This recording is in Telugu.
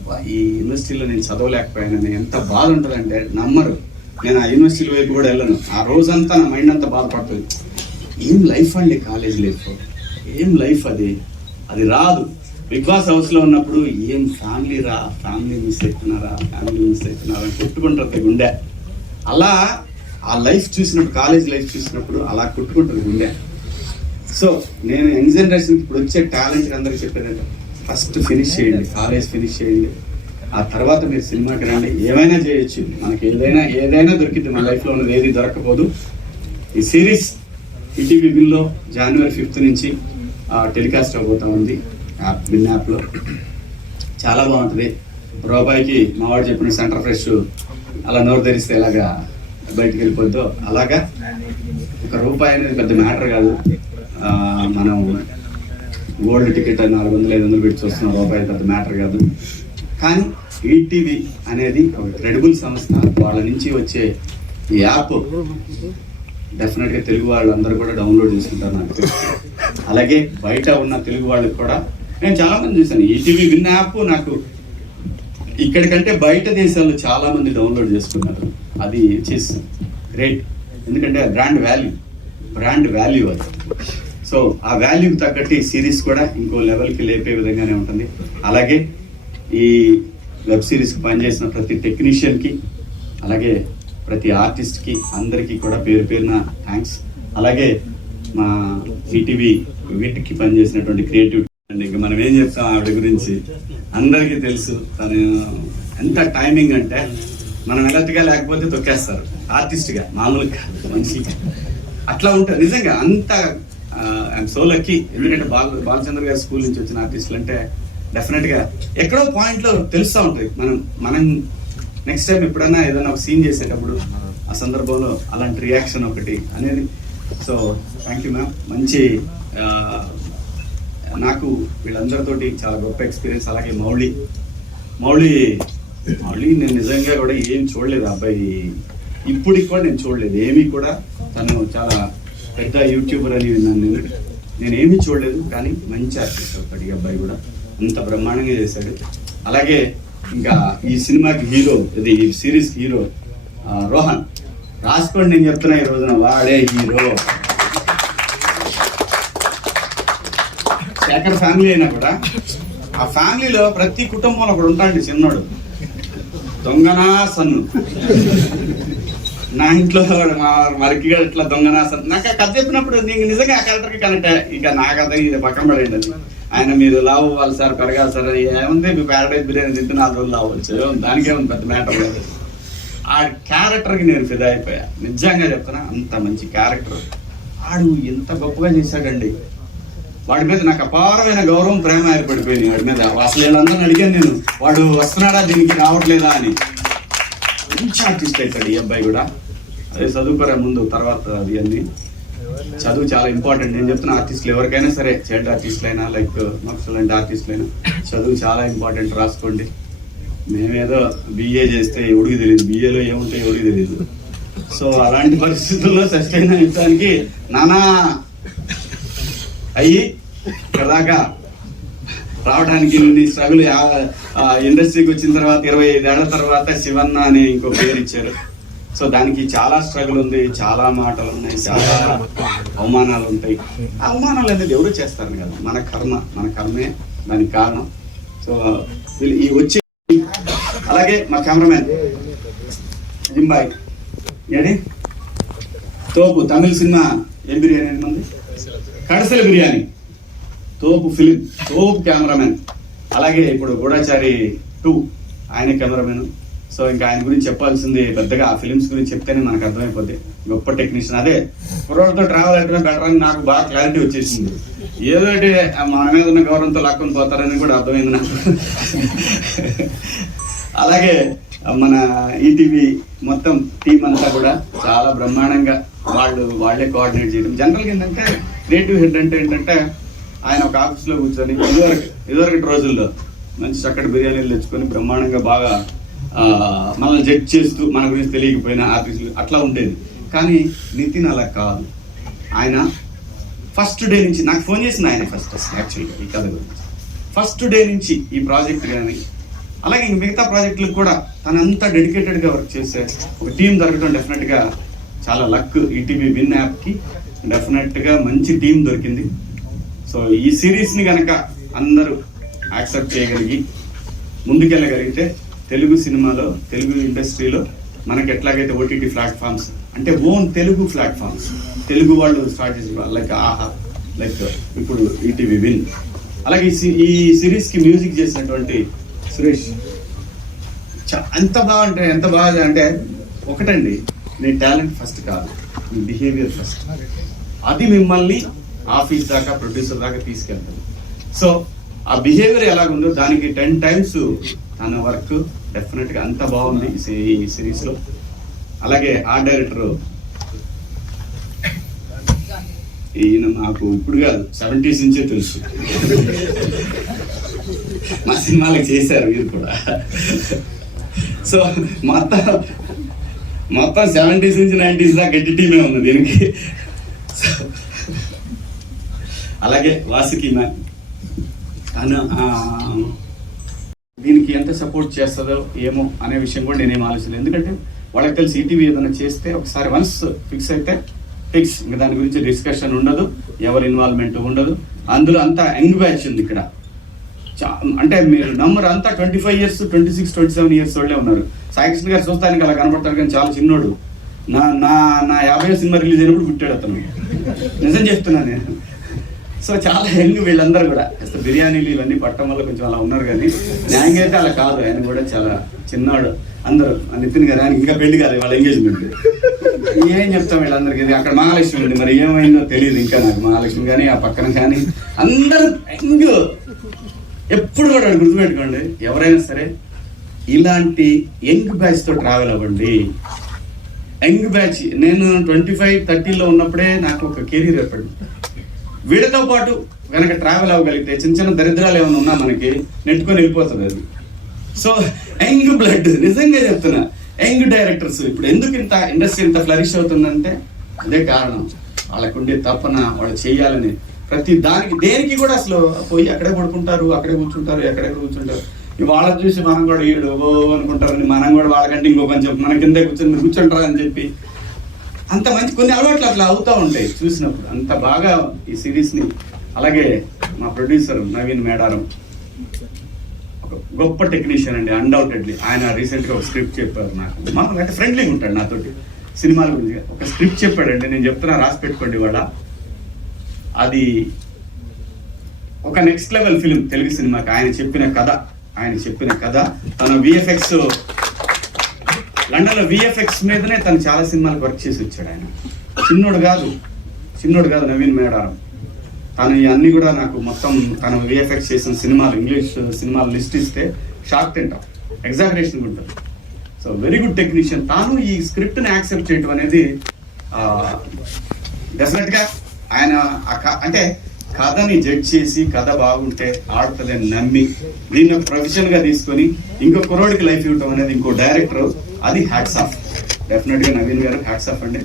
అబ్బా ఈ యూనివర్సిటీలో నేను చదవలేకపోయానని ఎంత బాధ ఉంటుందంటే నమ్మరు. నేను ఆ యూనివర్సిటీ వైపు కూడా వెళ్ళను. ఆ రోజంతా నా మైండ్ అంతా బాధపడుతుంది. ఏం లైఫ్ అండి కాలేజ్ లైఫ్ ఏం లైఫ్ అది? అది రాదు. బిగ్ బాస్ హౌస్లో ఉన్నప్పుడు ఏం ఫ్యామిలీ రా? ఫ్యామిలీ మిస్ అవుతున్నారా ఫ్యామిలీ మిస్ అవుతున్నారా కొట్టుకుంటారు గుండె అలా ఆ లైఫ్ చూసినప్పుడు కాలేజ్ లైఫ్ చూసినప్పుడు అలా కొట్టుకుంటారు గుండె సో నేను యంగ్ జనరేషన్ ఇప్పుడు వచ్చే టాలెంట్ అందరికీ చెప్పేదంటే ఫస్ట్ ఫినిష్ చేయండి కాలేజ్ ఫినిష్ చేయండి. ఆ తర్వాత మీరు సినిమాకి రండి. ఏమైనా చేయొచ్చు. మనకి ఏదైనా ఏదైనా దొరికింది మన లైఫ్లో ఉన్నది. ఏది దొరకపోదు ఈ సిరీస్ ఈటీవీ బిల్లో జనవరి ఫిఫ్త్ నుంచి టెలికాస్ట్ అవబోతా ఉంది. యాప్ బిన్ యాప్లో. చాలా బాగుంటుంది. రూపాయికి మావాడు చెప్పిన సెంటర్ ఫ్రెష్ అలా నోరు తెరిస్తే ఎలాగా బయటికి వెళ్ళిపోద్దో. అలాగా ఒక రూపాయి అనేది పెద్ద మ్యాటర్ కాదు. మనం గోల్డ్ టికెట్ నాలుగు వందలు ఐదు వందలు పెట్టి వస్తున్న రూపాయలు పెద్ద మ్యాటర్ కాదు. కానీ ఈటీవీ అనేది ఒక క్రెడిబుల్ సంస్థ. వాళ్ళ నుంచి వచ్చే ఈ యాప్ డెఫినెట్గా తెలుగు వాళ్ళందరూ కూడా డౌన్లోడ్ చేసుకుంటారు నాకు అలాగే బయట ఉన్న తెలుగు వాళ్ళకి కూడా నేను చాలామంది చూశాను. ఈటీవీ విన్న యాప్ నాకు ఇక్కడికంటే బయట దేశాల్లో చాలామంది డౌన్లోడ్ చేసుకున్నారు. అది చేస్తాను గ్రేట్. ఎందుకంటే బ్రాండ్ వాల్యూ. బ్రాండ్ వాల్యూ అది. సో ఆ వాల్యూకి తగ్గట్టు ఈ సిరీస్ కూడా ఇంకో లెవెల్కి లేపే విధంగానే ఉంటుంది. అలాగే ఈ వెబ్ సిరీస్కి పనిచేసిన ప్రతి టెక్నీషియన్కి అలాగే ప్రతి ఆర్టిస్ట్కి అందరికీ కూడా పేరు పేరున థ్యాంక్స్ అలాగే మా ఈటీవీ వీటికి పనిచేసినటువంటి క్రియేటివిటీ అండ్ ఇంకా మనం ఏం చెప్తాం ఆవిడ గురించి? అందరికీ తెలుసు తను ఎంత టైమింగ్ అంటే మనం ఎలర్ట్గా లేకపోతే తొక్కేస్తారు. ఆర్టిస్ట్గా మామూలుగా కాదు మనిషిగా. అట్లా ఉంటుంది నిజంగా అంత ఐఎమ్ సో లక్కీ ఎందుకంటే బాల బాలచంద్ర గారి స్కూల్ నుంచి వచ్చిన ఆర్టిస్టులు అంటే డెఫినెట్గా ఎక్కడో పాయింట్లో తెలుస్తూ ఉంటుంది మనం మనం నెక్స్ట్ టైం ఎప్పుడైనా ఏదైనా ఒక సీన్ చేసేటప్పుడు ఆ సందర్భంలో అలాంటి రియాక్షన్ ఒకటి అనేది. సో థ్యాంక్ యూ మ్యామ్ మంచి నాకు వీళ్ళందరితోటి చాలా గొప్ప ఎక్స్పీరియన్స్ అలాగే మౌళి. మౌళి మౌళి నేను నిజంగా కూడా ఏం చూడలేదు. ఆ అబ్బాయి ఇప్పటికి కూడా నేను చూడలేదు. ఏమీ కూడా తను చాలా పెద్ద యూట్యూబర్ అని విన్నాను నేను నేను చూడలేదు కానీ మంచి ఆర్టిస్ట్ ఒకటి అబ్బాయి కూడా అంత బ్రహ్మాండంగా చేశాడు. అలాగే ఇంకా ఈ సినిమాకి హీరో ఇది ఈ సిరీస్కి హీరో రోహన్. రాసుకోండి నేను చెప్తున్నా ఈ రోజున వాడే హీరో. శేఖర్ ఫ్యామిలీ అయినా కూడా ఆ ఫ్యామిలీలో ప్రతి కుటుంబంలో ఒకడు ఉంటాడు చిన్నోడు. దొంగనా సన్ను. నా ఇంట్లో మా మరికి ఇట్లా దొంగనా నాకు ఆ కథ చెప్పినప్పుడు నీకు నిజంగా ఆ క్యారెక్టర్కి కనెక్ట్ ఇక నా కథ ఇది పక్కన పడేయండి ఆయన మీరు లావు అవ్వాలి సార్ పెరగాలి సార్ అని ఏముంది? మీ ప్యారడైజ్ బిర్యానీ తింటే నాలుగు రోజులు లావచ్చు దానికే ఉంది పెద్ద మ్యాటర్ లేదు. ఆ క్యారెక్టర్కి నేను ఫిదా అయిపోయా. నిజంగా చెప్తున్నా అంత మంచి క్యారెక్టర్ ఆడు ఎంత గొప్పగా చేశాడండి. వాడి మీద నాకు అపారమైన గౌరవం ప్రేమ ఏర్పడిపోయింది. వాడి మీద అసలు వీళ్ళందరిని అడిగాను నేను వాడు వస్తున్నాడా దీనికి రావట్లేదా? అని. మంచి ఆర్టిస్ట్ అవుతాడు ఈ అబ్బాయి కూడా. అదే చదువుకోరా ముందు తర్వాత అది అన్ని. చదువు చాలా ఇంపార్టెంట్ నేను చెప్తున్నా ఆర్టిస్టులు ఎవరికైనా సరే చైల్డ్ ఆర్టిస్టులు అయినా లైక్ నక్సల్ అంటే ఆర్టిస్టులు అయినా చదువు చాలా ఇంపార్టెంట్ రాసుకోండి. మేమేదో బిఏ చేస్తే ఎవడికి తెలియదు. బిఏలో ఏముంటాయి ఎవడికి తెలియదు. సో అలాంటి పరిస్థితుల్లో సస్టైన్ అయ్యడానికి నానా అయ్యి కదాకా దాకా రావడానికి ఇన్ని స్ట్రగుల్ ఇండస్ట్రీకి వచ్చిన తర్వాత ఇరవై ఐదేళ్ళ తర్వాత శివన్న అని ఇంకో పేరు ఇచ్చారు. సో దానికి చాలా స్ట్రగుల్ ఉంది చాలా మాటలు ఉన్నాయి చాలా అవమానాలు ఉంటాయి. అవమానాలు అనేది ఎవరు చేస్తారు కదా? మన కర్మ మన కర్మే దానికి కారణం. సో వీళ్ళు ఈ వచ్చి అలాగే మా కెమెరామెన్ జింబాయ్. ఏడి? తోపు తమిళ సినిమా ఏం బిర్యానీ మంది కడసల బిర్యానీ. తోపు ఫిలిం తోపు కెమెరామెన్. అలాగే ఇప్పుడు గూఢాచారి టూ ఆయన కెమెరామెన్. సో ఇంకా ఆయన గురించి చెప్పాల్సింది పెద్దగా ఆ ఫిలిమ్స్ గురించి చెప్తేనే మనకు అర్థమైపోద్ది. గొప్ప టెక్నీషియన్. అదే కుర్రోడ్తో ట్రావెల్ అంటే బెటర్ అని నాకు బాగా క్లారిటీ వచ్చేసింది. ఏదో మన మీద ఉన్న గౌరవంతో లాక్కొని పోతారని కూడా అర్థమైంది నాకు. అలాగే మన ఈటీవీ మొత్తం టీం అంతా కూడా చాలా బ్రహ్మాండంగా వాళ్ళు వాళ్ళే కోఆర్డినేట్ చేయడం. జనరల్గా ఏంటంటే క్రియేటివ్ హెడ్ అంటే ఏంటంటే ఆయన ఒక ఆఫీస్లో కూర్చొని ఇదివరకు ఇదివరకటి రోజుల్లో మంచి చక్కటి బిర్యానీలు తెచ్చుకొని బ్రహ్మాండంగా బాగా మనల్ని జడ్జ్ చేస్తూ మన గురించి తెలియకపోయినా ఆఫీసులు అట్లా ఉండేది. కానీ నితిన్ అలా కాదు. ఆయన ఫస్ట్ డే నుంచి నాకు ఫోన్ చేసింది ఆయన ఫస్ట్ యాక్చువల్గా ఈ కథ గురించి. ఫస్ట్ డే నుంచి ఈ ప్రాజెక్ట్ కానీ అలాగే ఇంక మిగతా ప్రాజెక్టులకు కూడా తను డెడికేటెడ్గా వర్క్ చేసే ఒక టీం దొరకడం డెఫినెట్గా చాలా లక్ ఈటీవీ విన్ యాప్కి డెఫినెట్గా మంచి టీం దొరికింది. సో ఈ సిరీస్ని కనుక అందరూ యాక్సెప్ట్ చేయగలిగి ముందుకెళ్ళగలిగితే తెలుగు సినిమాలో తెలుగు ఇండస్ట్రీలో మనకి ఎట్లాగైతే ఓటీటీ ప్లాట్ఫామ్స్ అంటే ఓన్ తెలుగు ప్లాట్ఫామ్స్ తెలుగు వాళ్ళు స్టార్ట్ చేసిన లైక్ ఆహా లైక్ ఇప్పుడు ఈటీవీ విన్. అలాగే ఈ సి- ఈ సిరీస్కి మ్యూజిక్ చేసినటువంటి సురేష్. చ- ఎంత బాగుంటే ఎంత బాగా అంటే ఒకటండి నీ టాలెంట్ ఫస్ట్ కాదు నీ బిహేవియర్ ఫస్ట్. అది మిమ్మల్ని ఆఫీస్ దాకా ప్రొడ్యూసర్ దాకా తీసుకెళ్తాను సో ఆ బిహేవియర్ ఎలాగుందో దానికి టెన్ టైమ్స్ తన వర్క్ డెఫినెట్గా అంత బాగుంది ఈ సిరీస్లో. అలాగే ఆ డైరెక్టర్ ఈయన నాకు ఇప్పుడు కాదు సెవెంటీస్ నుంచే తెలుసు. మా సినిమాలకు చేశారు మీరు కూడా. సో మొత్తం మొత్తం సెవెంటీస్ నుంచి నైంటీస్ దాకా గట్టి టీమే ఉంది దీనికి. సో అలాగే వాసుకి దీనికి ఎంత సపోర్ట్ చేస్తుందో ఏమో అనే విషయం కూడా నేనేం ఆలోచించలేదు ఎందుకంటే వాళ్ళకి తెలిసి ఈటీవీ ఏదైనా చేస్తే ఒకసారి వన్స్ ఫిక్స్ అయితే ఫిక్స్ ఇంకా దాని గురించి డిస్కషన్ ఉండదు ఎవరి ఇన్వాల్వ్మెంట్ ఉండదు. అందులో అంతా యంగ్ బ్యాచ్ ఉంది ఇక్కడ. చా- అంటే మీరు నంబర్ అంతా twenty five years twenty six twenty seven years వాళ్ళే ఉన్నారు. సాయికృష్ణ గారు చూస్తానికి అలా కనపడతాడు కానీ చాలా చిన్నోడు. నా నా నా యాభై సినిమా రిలీజ్ అయినప్పుడు పుట్టాడు అతను. నిజం చెప్తున్నా నేను. సో చాలా యంగ్ వీళ్ళందరూ కూడా. అసలు బిర్యానీలు ఇవన్నీ పట్టడం వల్ల కొంచెం అలా ఉన్నారు కానీ న్యాయంగా అయితే అలా కాదు. ఆయన కూడా చాలా చిన్నాడు. అందరూ నితిన్ గారు ఆయన ఇంకా పెళ్ళి కాదు వాళ్ళ ఎంగేజ్మెంట్ ఏం చెప్తాం వీళ్ళందరికీ? అక్కడ మహాలక్ష్మి ఉంది. మరి ఏమైందో తెలియదు ఇంకా నాకు మహాలక్ష్మి కానీ ఆ పక్కన కానీ. అందరూ యంగ్. ఎప్పుడు కూడా గుర్తుపెట్టుకోండి. ఎవరైనా సరే ఇలాంటి యంగ్ బ్యాచ్తో ట్రావెల్ అవ్వండి. యంగ్ బ్యాచ్ నేను ట్వంటీ ఫైవ్ థర్టీలో ఉన్నప్పుడే నాకు ఒక కెరీర్ ఏర్పడింది. వీళ్ళతో పాటు కనుక ట్రావెల్ అవ్వగలిగితే చిన్న చిన్న దరిద్రాలు ఏమైనా ఉన్నా మనకి నెట్టుకొని వెళ్ళిపోతుంది అది. సో యంగ్ బ్లడ్ నిజంగా చెప్తున్నా యంగ్ డైరెక్టర్స్ ఇప్పుడు ఎందుకు ఇంత ఇండస్ట్రీ ఇంత ఫ్లరిష్ అవుతుందంటే అదే కారణం. వాళ్ళకుండే తపన వాళ్ళు చేయాలని ప్రతి దానికి దేనికి కూడా అసలు పోయి అక్కడే పడుకుంటారు అక్కడే కూర్చుంటారు ఎక్కడే కూర్చుంటారు. ఈ వాళ్ళని చూసి మనం కూడా ఈడు ఓ అనుకుంటారని మనం కూడా వాళ్ళకంటే ఇంకో కొంచెం మన కింద కూర్చొని కూర్చుంటారా అని చెప్పి అంత మంచి కొన్ని అలవాట్లు అట్లా అవుతా ఉంటాయి చూసినప్పుడు. అంత బాగా ఈ సిరీస్ని అలాగే మా ప్రొడ్యూసర్ నవీన్ మేడారం. ఒక గొప్ప టెక్నీషియన్ అండి అన్డౌటెడ్లీ ఆయన రీసెంట్గా ఒక స్క్రిప్ట్ చెప్పారు నాకు. మాకు అంటే ఫ్రెండ్లీగా ఉంటాడు నాతోటి. సినిమాల గురించి ఒక స్క్రిప్ట్ చెప్పాడండి. నేను చెప్తున్నా రాసి పెట్టుకోండి వాళ్ళ అది ఒక నెక్స్ట్ లెవెల్ ఫిలిం తెలుగు సినిమాకి. ఆయన చెప్పిన కథ ఆయన చెప్పిన కథ. తన విఎఫ్ఎక్స్ లండన్లో విఎఫ్ఎక్స్ మీదనే తను చాలా సినిమాలకు వర్క్ చేసి వచ్చాడు ఆయన. చిన్నోడు కాదు చిన్నోడు కాదు నవీన్ మేడారం. తను ఇవన్నీ కూడా నాకు మొత్తం తను విఎఫ్ఎక్స్ చేసిన సినిమాలు ఇంగ్లీష్ సినిమాలు లిస్ట్ ఇస్తే షాక్ తింటాం. ఎగ్జాగరేషన్ ఉంటుంది సో వెరీ గుడ్ టెక్నీషియన్ తాను ఈ స్క్రిప్ట్ని యాక్సెప్ట్ చేయడం అనేది డెఫినెట్గా ఆయన క- అంటే కథని జడ్జ్ చేసి కథ బాగుంటే ఆడుతుందని నమ్మి దీన్ని ఒక తీసుకొని ఇంకో కురోడికి లైఫ్ ఇవ్వటం అనేది ఇంకో డైరెక్టర్ అది హ్యాట్స్ ఆఫ్ డెఫినెట్గా నవీన్ గారు హ్యాట్స్ ఆఫ్ అండి.